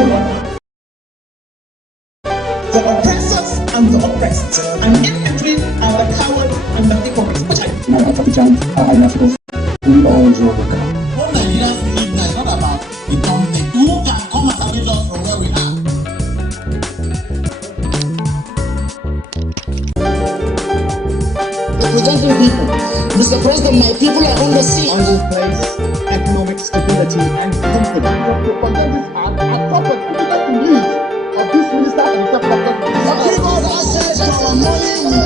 people, the oppressors and the oppressed, and in between are the coward and the hypocrite. Which I we all draw the car. What Nigerians believe now is not about the company. Who can come and salvage us from where we are? Representing people, Mr. President, my people are on the sea. On this place, economic stability and confidence. The propaganda are proper difficult to lead of this minister and the propaganda. Give us access to our money we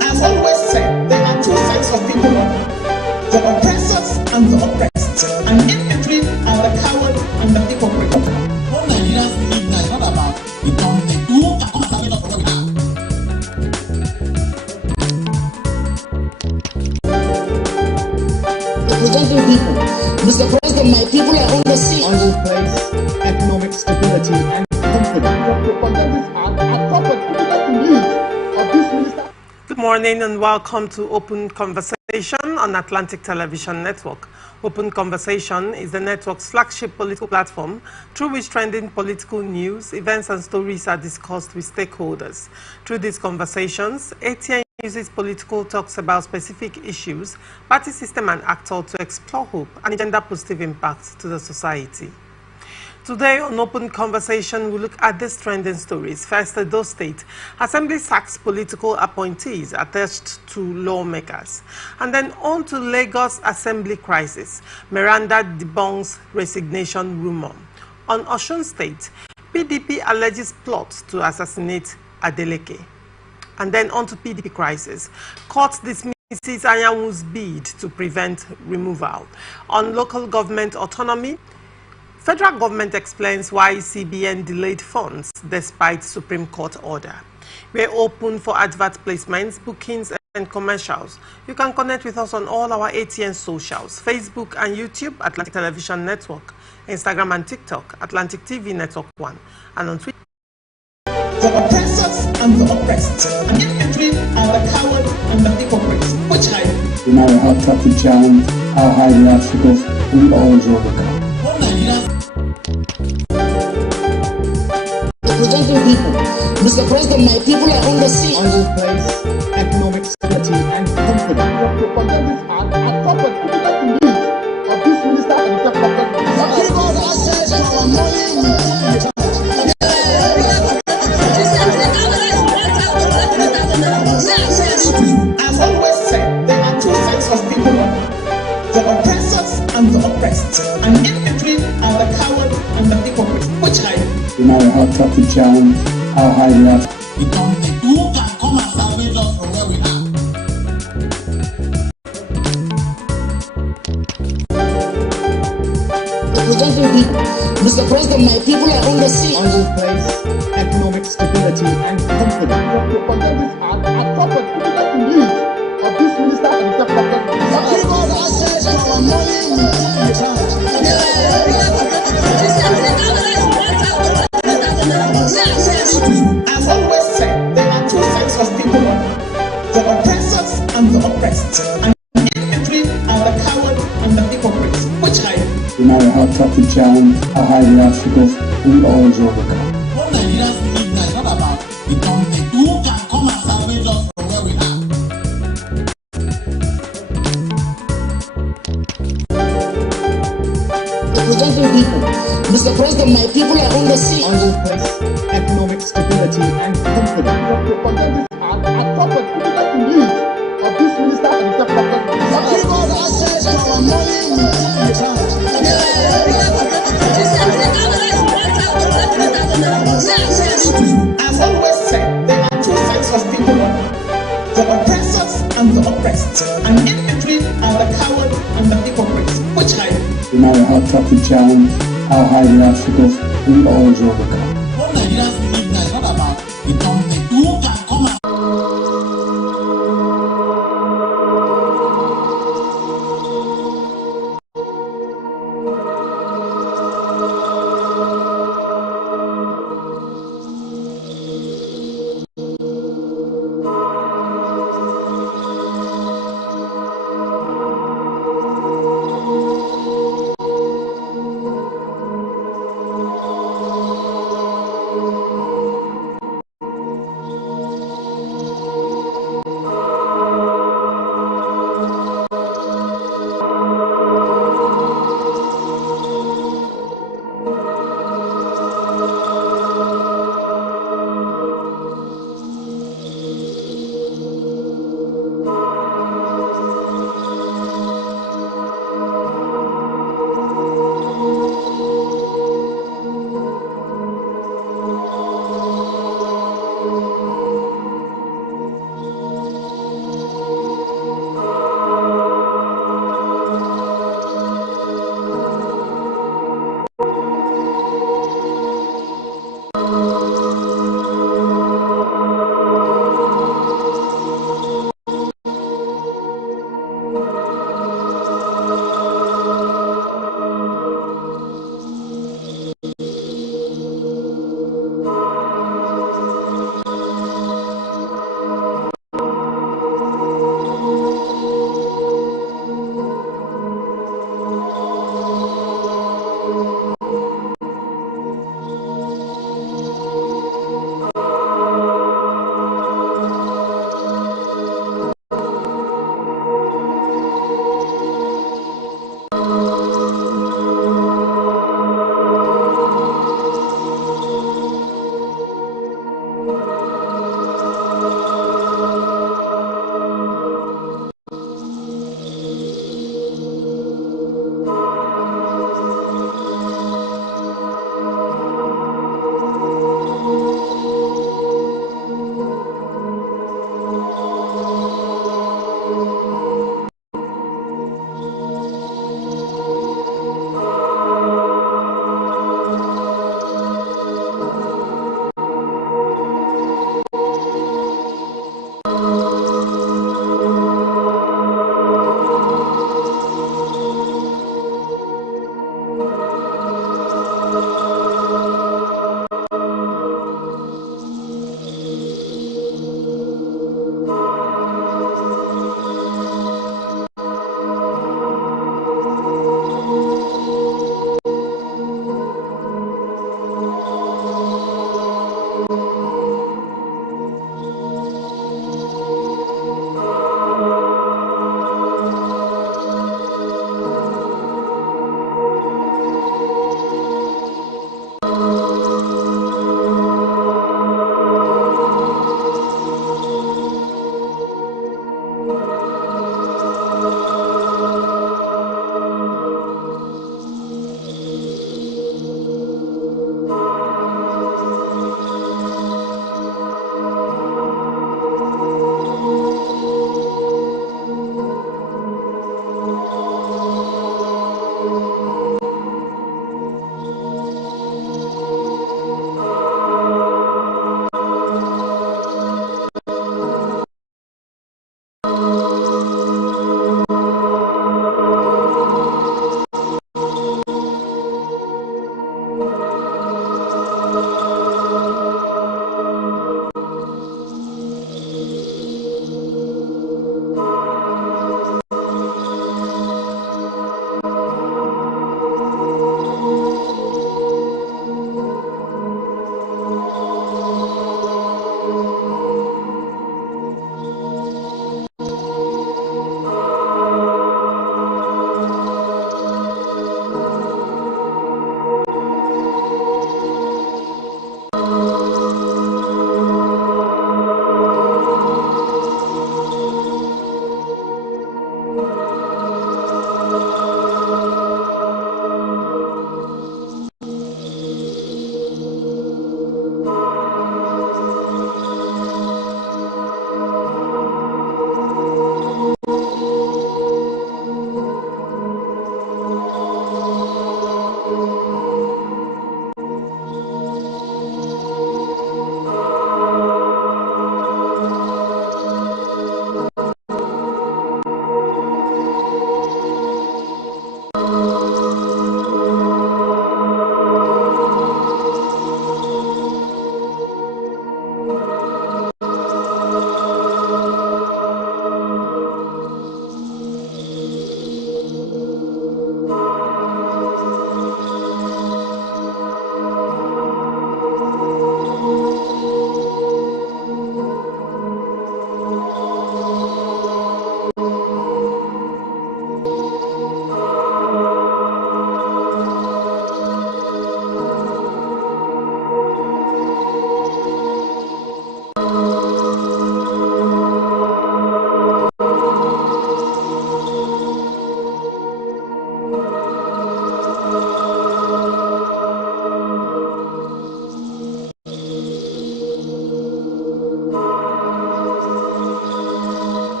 I've always said there are two sides of people, the oppressors and the oppressed, and in between are the coward and the hypocrite. What Nigerians believe now is not about the company. Who can come and salvage us from where we are? Representing people, Mr. President, my people are on the sea. On this place, economic stability and confidence. The propaganda are proper difficult to lead of this minister. Good morning and welcome to Open Conversation on Atlantic Television Network. Open Conversation is the network's flagship political platform through which trending political news, events and stories are discussed with stakeholders. Through these conversations, ATN uses political talks about specific issues, party system and actor to explore hope and gender-positive impacts to the society. Today on Open Conversation, we look at these trending stories. First, Edo State Assembly sacks political appointees attached to lawmakers. And then on to Lagos Assembly crisis. Miranda debunks resignation rumor. On Osun State, PDP alleges plot to assassinate Adeleke. And then on to PDP crisis. Court dismisses Anyawu's bid to prevent removal. On local government autonomy, federal government explains why CBN delayed funds despite Supreme Court order. We're open for advert placements, bookings, and commercials. You can connect with us on all our ATN socials, Facebook and YouTube, Atlantic Television Network, Instagram and TikTok, Atlantic TV Network 1, and on Twitter. The oppressors and the oppressed, and in between are the coward and the hypocrites. Which I no matter how traffic jam, how high the obstacles, we all draw the car. What Nigerians Representing people, Mr. President, my people are on the sea. On this place, economic stability and confidence. The propaganda are proper difficult to lead of this minister and the propaganda. Give us access to our money we I've always said there are two sides of people, the oppressors and the oppressed, and in between are the coward and the hypocrite. Which I no matter how traffic jam, how high the obstacles. the company. Who can come and salvage us from where we are? Representing people, Mr. President, my people are on the sea. On this place, economic stability and confidence. The propaganda are proper difficult to lead of this minister and the propaganda. Give us access to our money we I've always said there are two sides of people, the oppressors and the oppressed, and in between are the coward and the hypocrites. Which I no matter how traffic jam, how high the obstacles, we all draw the car. What Nigerians believe now is not about the company. Who can come and salvage us from where we are? Representing people, Mr. President, my people are on the sea. On this place, economic stability and confidence. The propaganda are proper difficult to lead of this minister and the propaganda. Give us access to our money we I've always said there are two sides of people, the oppressors and the oppressed, and in between are the coward and the hypocrites. Which I no matter how traffic jam, how high the obstacles, we all draw the car. What Nigerians believe now is not about the company. Who can come and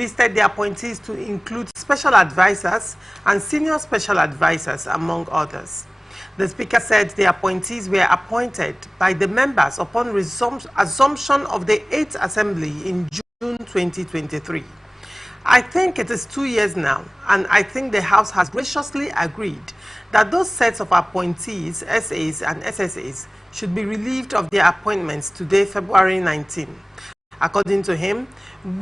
listed the appointees to include special advisors and senior special advisors, among others. The Speaker said the appointees were appointed by the members upon assumption of the 8th Assembly in June 2023. I think it is 2 years now, and I think the House has graciously agreed that those sets of appointees, SAs and SSAs, should be relieved of their appointments today, February 19. According to him,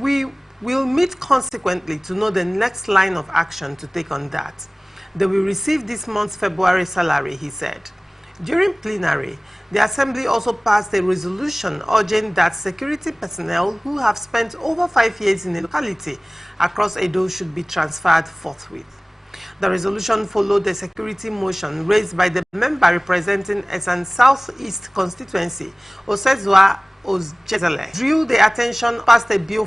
we will meet consequently to know the next line of action to take on that. They will receive this month's February salary, he said. During plenary, the Assembly also passed a resolution urging that security personnel who have spent over 5 years in a locality across Edo should be transferred forthwith. The resolution followed the security motion raised by the member representing Esan Southeast constituency, Osezua Ojezele, drew the attention, passed a bill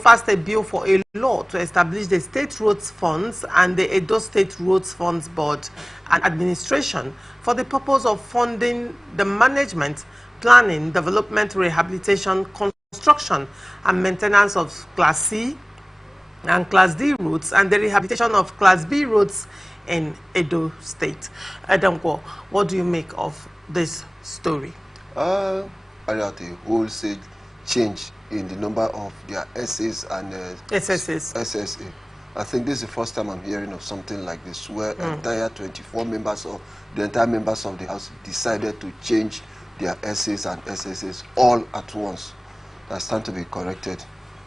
for a law to establish the State Roads Funds and the Edo State Roads Funds Board and Administration for the purpose of funding the management, planning, development, rehabilitation, construction, and maintenance of Class C and Class D roads and the rehabilitation of Class B roads in Edo State. Adamko, what do you make of this story? A wholesale change in the number of their SAs and SSA. I think this is the first time I'm hearing of something like this, where entire 24 members of the entire members of the House decided to change their SAs and SSAs all at once. That's time to be corrected.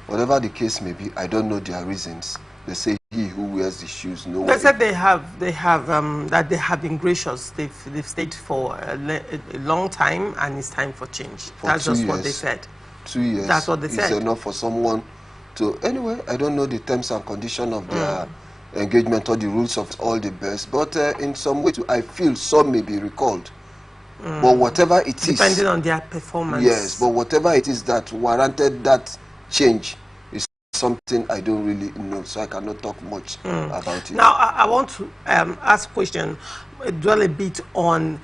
Whatever the case may be, I don't know their reasons. They say he who wears the shoes knows. They said they have been gracious. They've stayed for a long time, and it's time for change. That's just what they said. 2 years. That's what they said. It's enough for someone to. Anyway, I don't know the terms and conditions of their engagement or the rules of all the best, but in some way, I feel some may be recalled. But whatever it is, depending on their performance. Yes, but whatever it is that warranted that change is something I don't really know, so I cannot talk much about it. Now, I want to ask a question, dwell a bit on